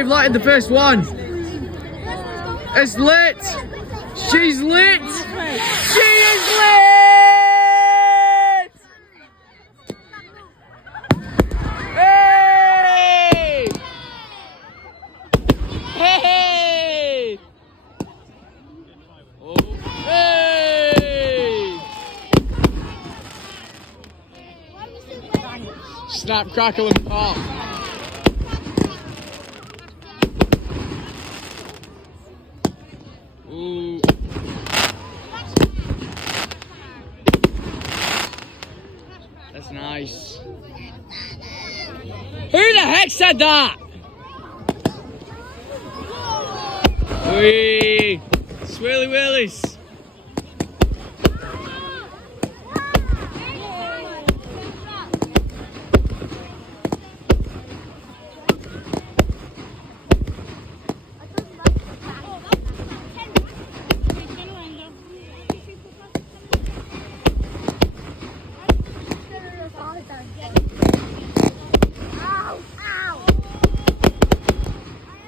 they've lighted the first one. It's lit. She's lit. She is lit. Hey! Hey! Oh, hey! Snap, crackle, and pop. Ooh. That's nice. Who the heck said that? Wee! Swirly Willies.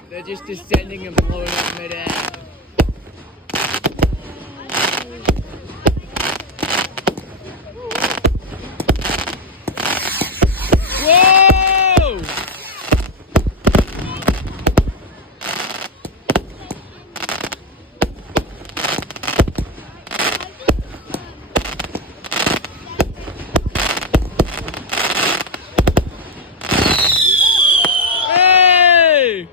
They're just descending and blowing up mid-air. Whoa! Hey!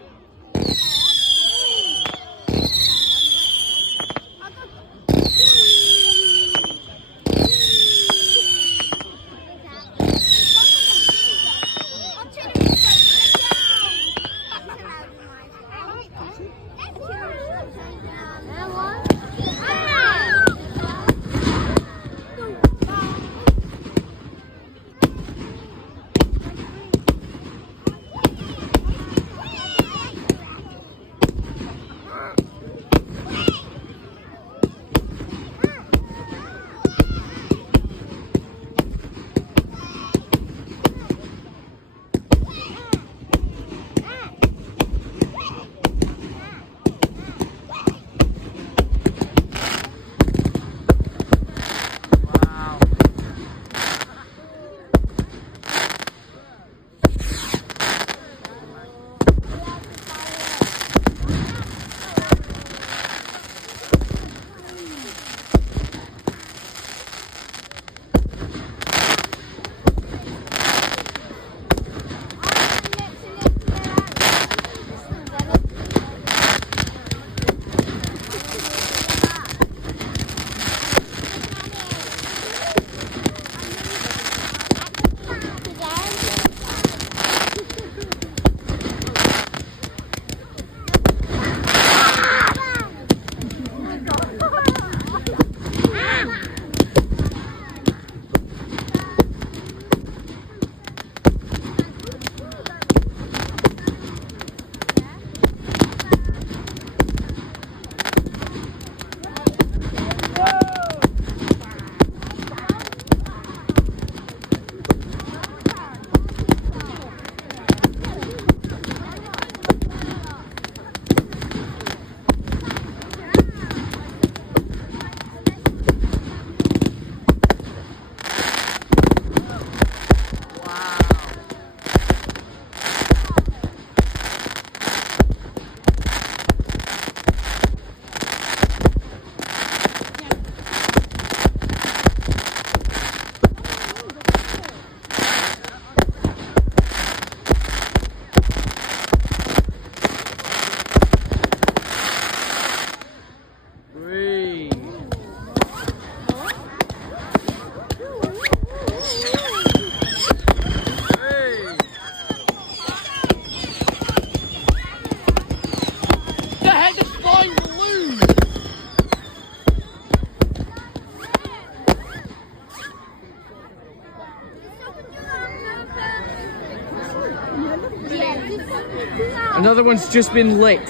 Another one's just been lit.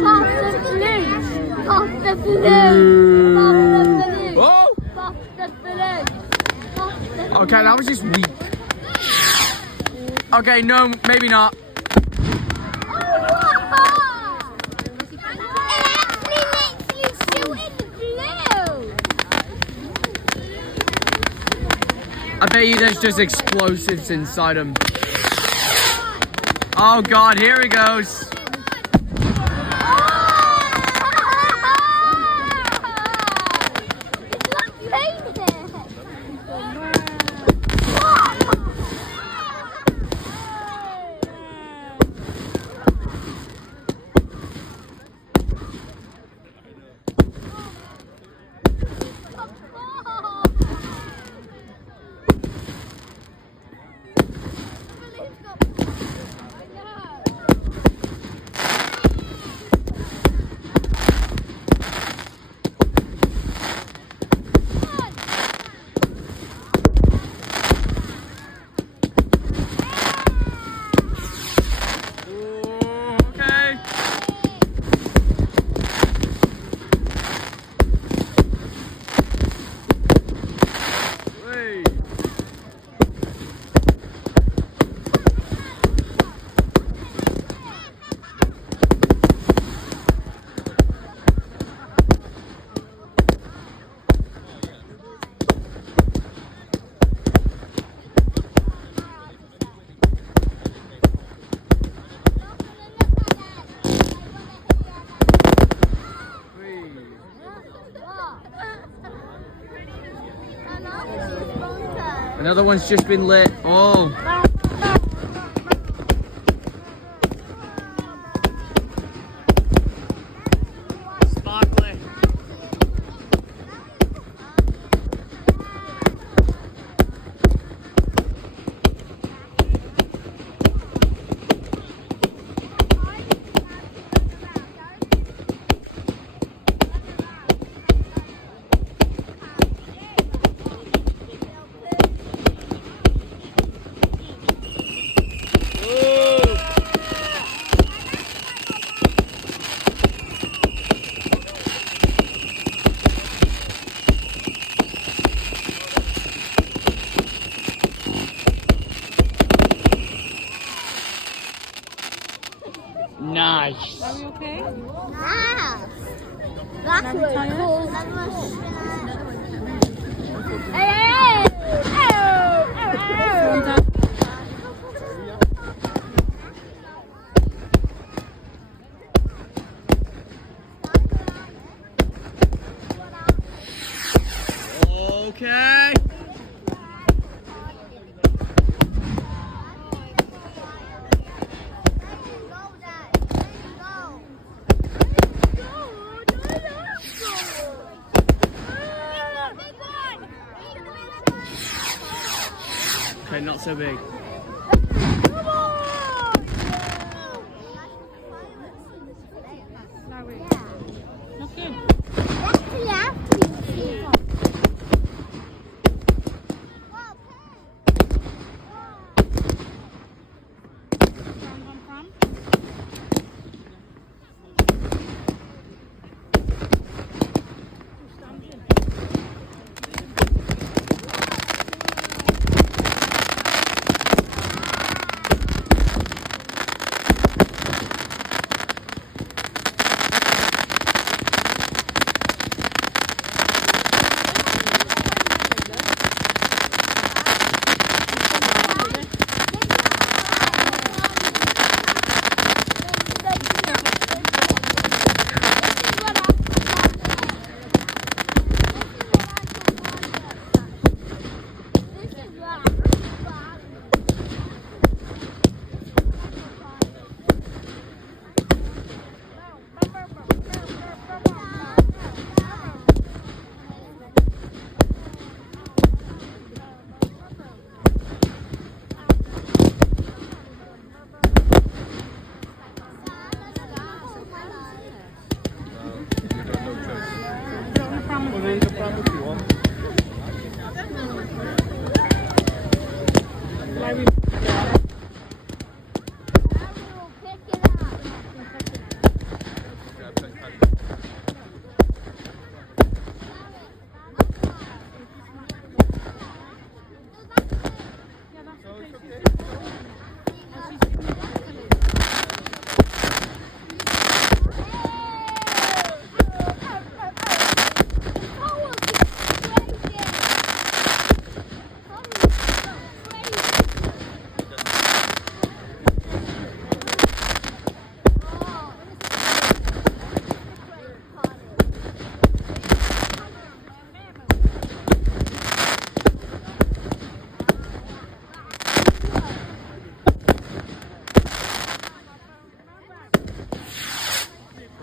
Pop the balloon! Pop the balloon! Pop the balloon! Oh! Pop the balloon! Pop the balloon! Okay, that was just weak. Okay, no, maybe not. I bet you there's just explosives inside them. Oh God, here he goes. Another one's just been lit. Oh. Sparkly. Nice. Are we okay? Nice. That was cool. That was Okay. Okay, not so big. Not good.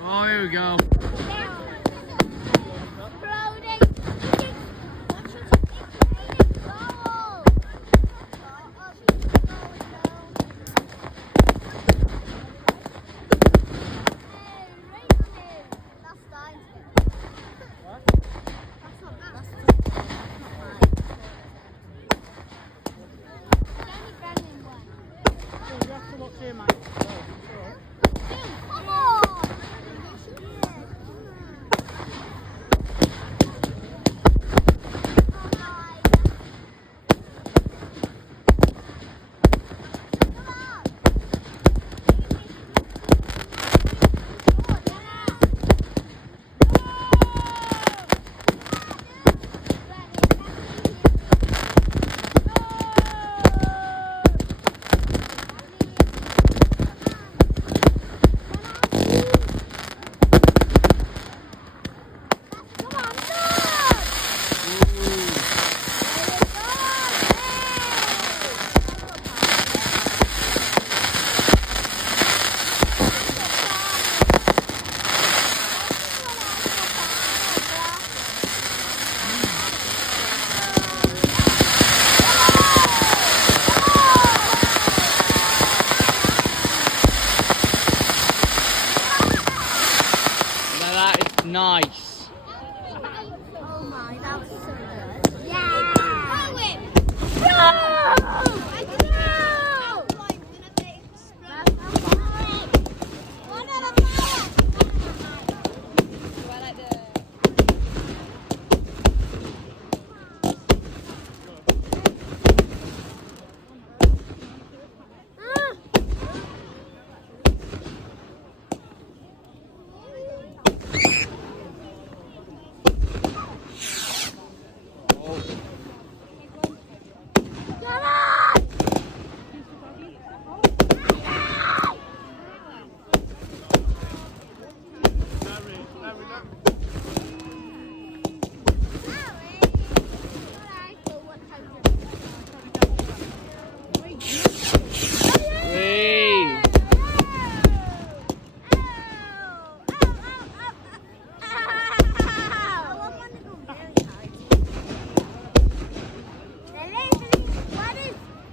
Oh, here we go. You have to look here, mate. Come on! Now that is nice. Oh my, that was so good. Yeah! No! Whee!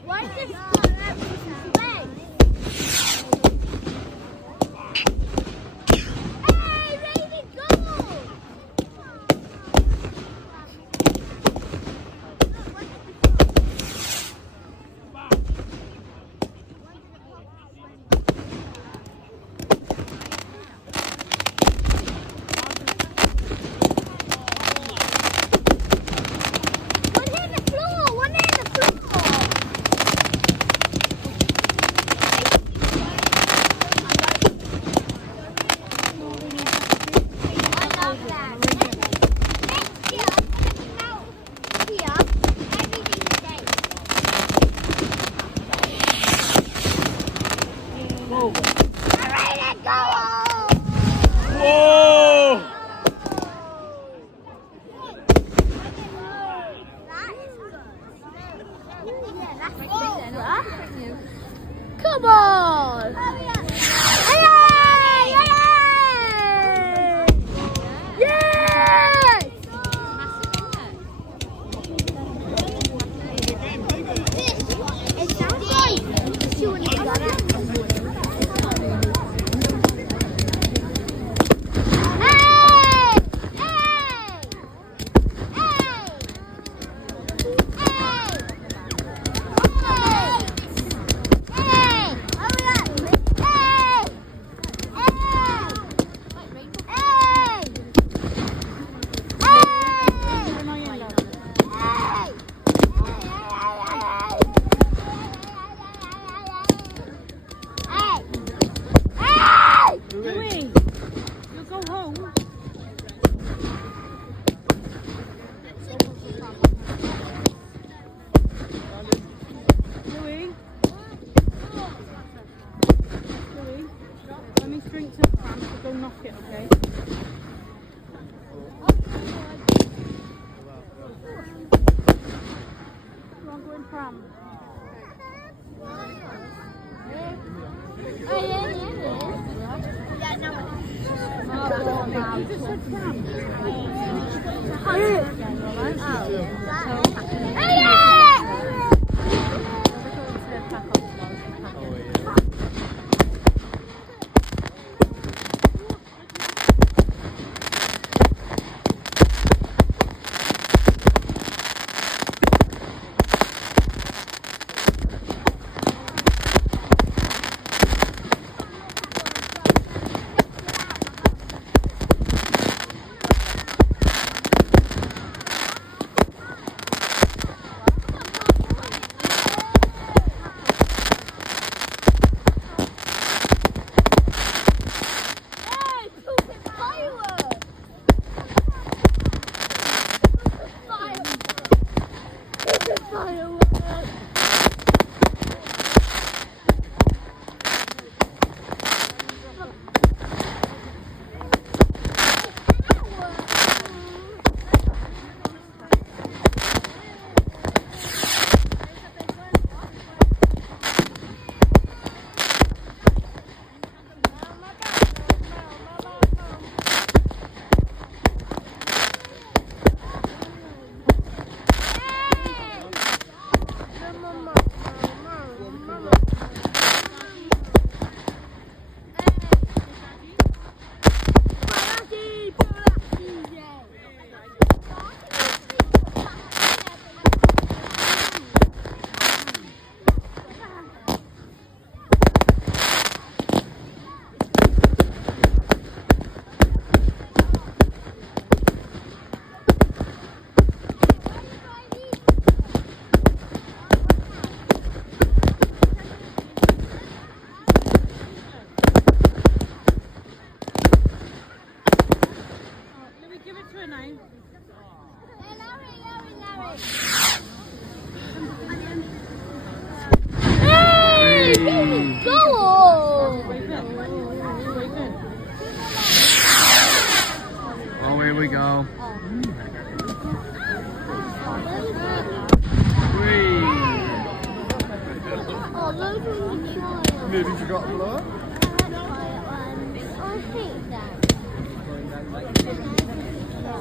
What is Hey, Raven, go! One hit the floor! One hit the floor! I love that. Next year, here, everything's safe. Alright, go! Whoa! That is good. Yeah, that's good. Come on! Yay! Yay! Yes! It sounds like chewing together. Hey! Hey! Hey! Hey! Hey! Hey! Give it to her now. Hey! Goal! Oh, here we go. Oh, those ones are fire. Maybe you forgot to blow. I hate that.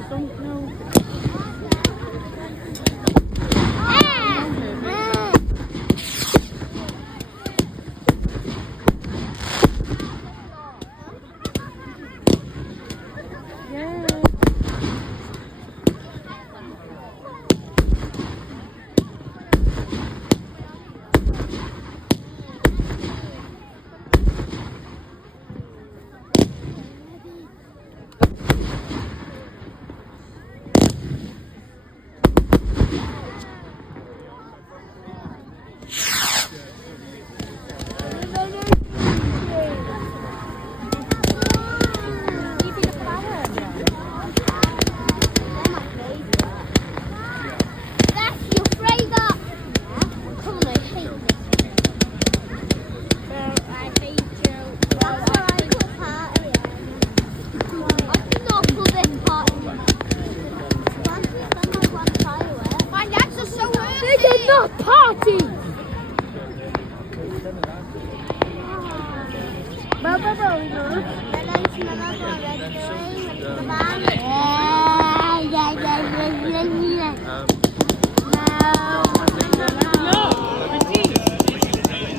Don't know. Party!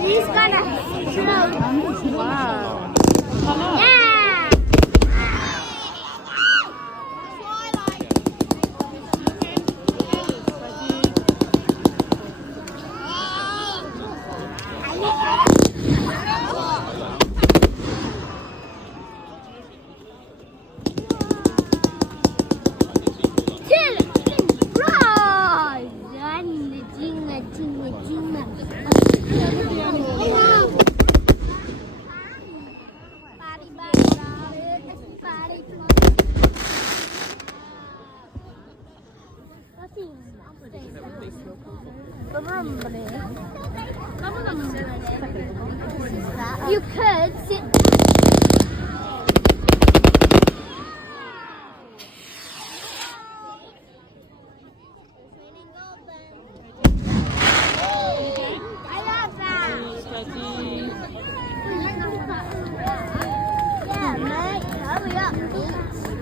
He's gonna throw. Wow. Yeah! You could sit. I love that. Yeah, mate, hurry up, please.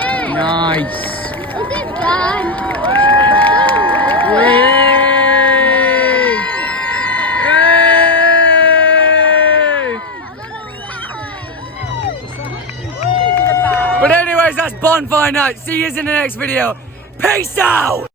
Yeah. Nice. Is it done? Whee! But anyways, that's bonfire night. See you in the next video. Peace out!